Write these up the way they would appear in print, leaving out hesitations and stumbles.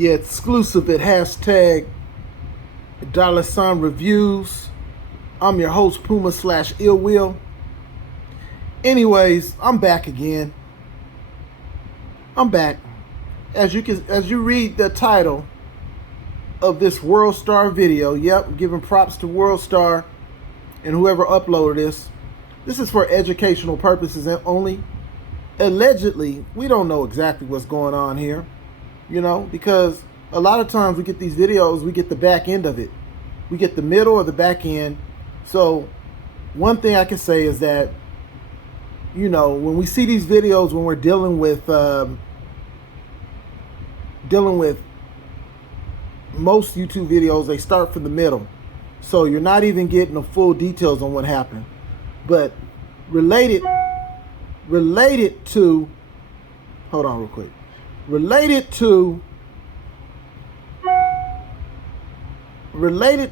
Yeah, exclusive at hashtag $ reviews. I'm your host, Puma / Ill Will. Anyways, I'm back again. I'm back. As you read the title of this World Star video, yep, I'm giving props to World Star and whoever uploaded this. This is for educational purposes only. Allegedly, we don't know exactly what's going on here, because a lot of times we get these videos, we get the back end of it. We get the middle or the back end. So one thing I can say is that, when we see these videos, when we're dealing with most YouTube videos, they start from the middle. So you're not even getting the full details on what happened. But related to, hold on real quick. Related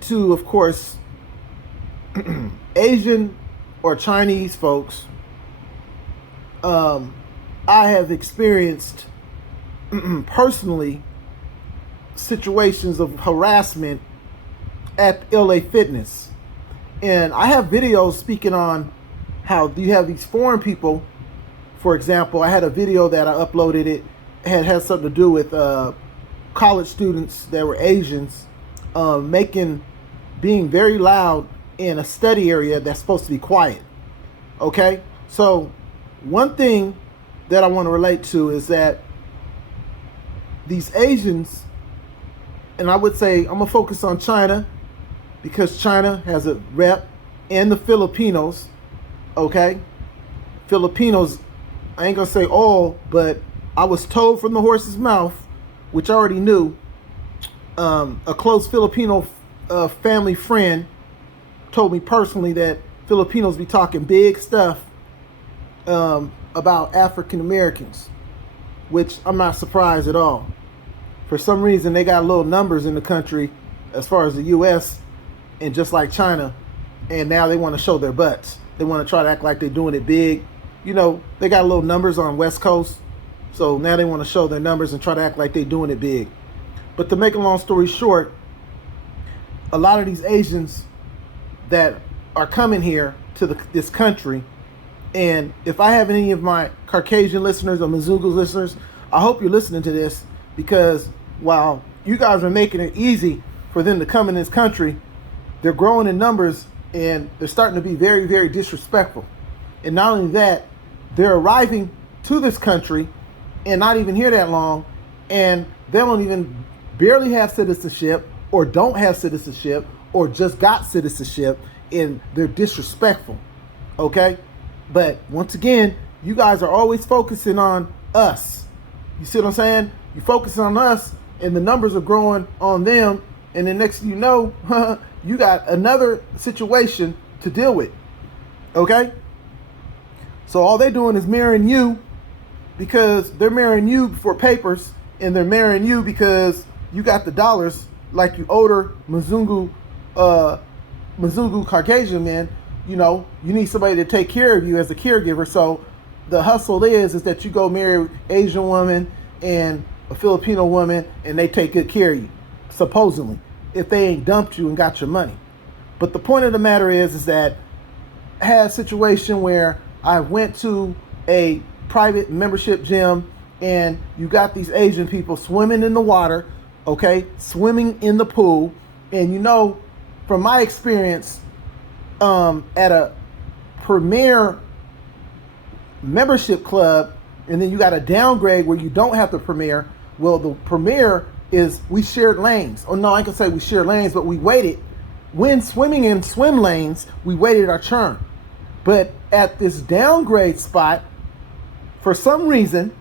to, of course, Asian or Chinese folks, I have experienced personally situations of harassment at LA Fitness. And I have videos speaking on how you have these foreign people. For example, I had a video that I uploaded. It had something to do with college students that were Asians being very loud in a study area that's supposed to be quiet. Okay? So one thing that I want to relate to is that these Asians, and I would say I'm going to focus on China because China has a rep, and the Filipinos, okay? Filipinos, I ain't going to say all, but I was told from the horse's mouth, which I already knew, a close Filipino family friend told me personally that Filipinos be talking big stuff about African Americans, which I'm not surprised at all. For some reason, they got little numbers in the country as far as the U.S. and just like China, and now they want to show their butts. They want to try to act like they're doing it big. They got little numbers on West Coast, so now they want to show their numbers and try to act like they're doing it big. But to make a long story short, a lot of these Asians that are coming here to this country, and if I have any of my Caucasian listeners or Mzungu listeners, I hope you're listening to this, because while you guys are making it easy for them to come in this country, they're growing in numbers and they're starting to be very, very disrespectful. And not only that, they're arriving to this country and not even here that long, and they don't even barely have citizenship or don't have citizenship or just got citizenship, and they're disrespectful. Okay? But once again, you guys are always focusing on us. You see what I'm saying? You focus on us and the numbers are growing on them, and the next thing you know, you got another situation to deal with. Okay? So all they're doing is marrying you because they're marrying you for papers, and they're marrying you because you got the dollars, like you older Mzungu Caucasian men. You need somebody to take care of you as a caregiver. So the hustle is that you go marry an Asian woman and a Filipino woman, and they take good care of you, supposedly, if they ain't dumped you and got your money. But the point of the matter is that I had a situation where I went to a private membership gym, and you got these Asian people swimming in the water, okay, swimming in the pool. And from my experience at a premier membership club, and then you got a downgrade where you don't have the premier. Well, the premier is we shared lanes. Oh no, I can say we shared lanes, but we waited. When swimming in swim lanes, we waited our turn. But at this downgrade spot, for some reason,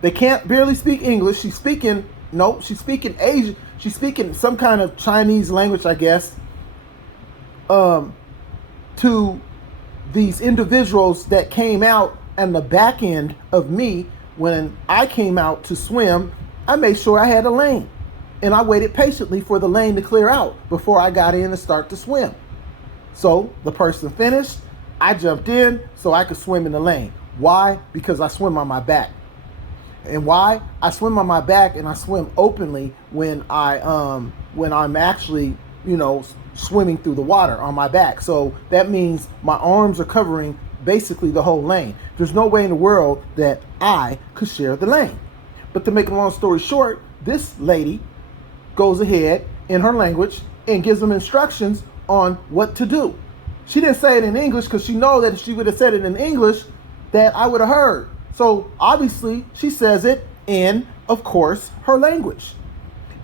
they can't barely speak English. She's speaking Asian. She's speaking some kind of Chinese language, I guess, to these individuals that came out on the back end of me. When I came out to swim, I made sure I had a lane, and I waited patiently for the lane to clear out before I got in and start to swim. So the person finished, I jumped in so I could swim in the lane. Why? Because I swim on my back. And why? I swim on my back, and I swim openly when I'm actually, swimming through the water on my back. So that means my arms are covering basically the whole lane. There's no way in the world that I could share the lane. But to make a long story short, this lady goes ahead in her language and gives them instructions on what to do. She didn't say it in English because she knows that if she would have said it in English, that I would have heard. So obviously she says it in, of course, her language.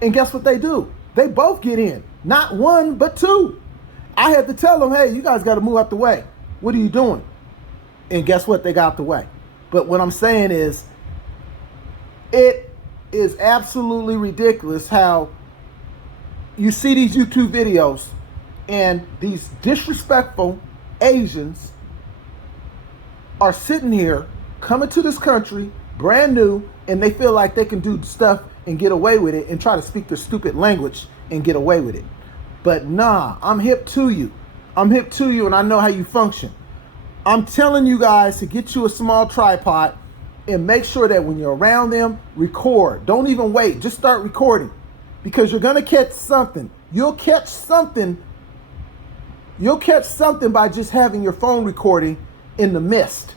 And guess what they do? They both get in. Not one, but two. I had to tell them, hey, you guys got to move out the way. What are you doing? And guess what? They got out the way. But what I'm saying is, it is absolutely ridiculous how you see these YouTube videos and these disrespectful Asians are sitting here coming to this country brand new, and they feel like they can do stuff and get away with it and try to speak their stupid language and get away with it. But nah, I'm hip to you. I'm hip to you, and I know how you function. I'm telling you guys to get you a small tripod and make sure that when you're around them, record. Don't even wait. Just start recording, because you're going to catch something. You'll catch something by just having your phone recording in the midst.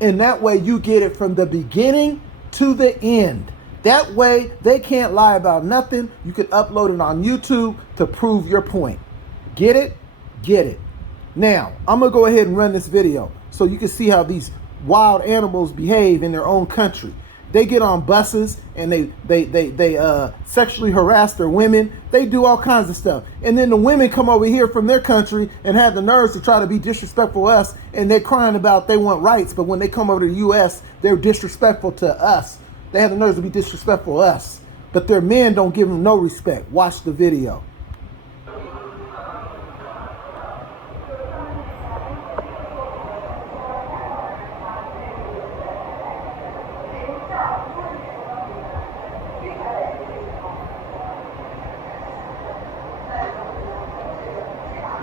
And that way you get it from the beginning to the end. That way they can't lie about nothing. You can upload it on YouTube to prove your point. Get it? Get it. Now, I'm going to go ahead and run this video so you can see how these wild animals behave in their own country. They get on buses and they sexually harass their women. They do all kinds of stuff. And then the women come over here from their country and have the nerves to try to be disrespectful to us, and they're crying about they want rights. But when they come over to the U.S., they're disrespectful to us. They have the nerves to be disrespectful to us. But their men don't give them no respect. Watch the video.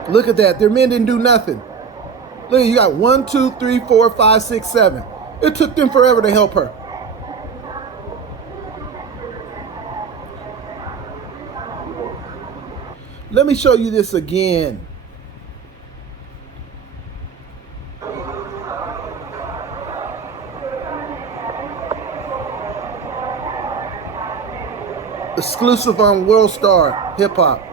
Look at that. Their men didn't do nothing. Look, you got 1, 2, 3, 4, 5, 6, 7. It took them forever to help her. Let me show you this again. Exclusive on World Star Hip Hop.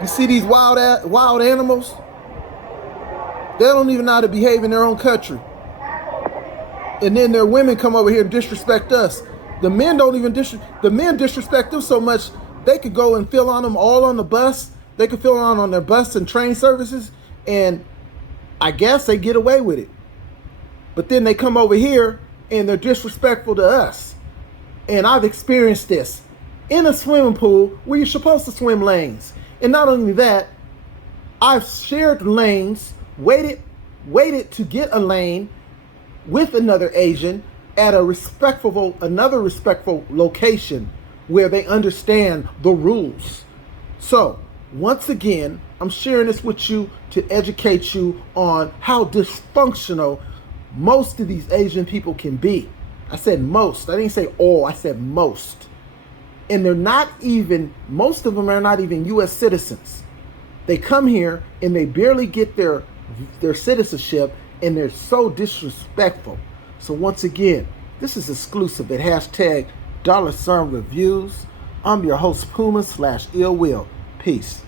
You see these wild animals? They don't even know how to behave in their own country. And then their women come over here and disrespect us. The men don't even the men disrespect them so much they could go and fill on them all on the bus. They could fill on their bus and train services, and I guess they get away with it. But then they come over here and they're disrespectful to us. And I've experienced this in a swimming pool where you're supposed to swim lanes. And not only that, I've shared lanes, waited to get a lane with another Asian at another respectful location where they understand the rules. So, once again, I'm sharing this with you to educate you on how dysfunctional most of these Asian people can be. I said most. I didn't say all. I said most. And most of them are not even U.S. citizens. They come here and they barely get their citizenship, and they're so disrespectful. So once again, this is exclusive at #$reviews. I'm your host, Puma /Ill Will. Peace.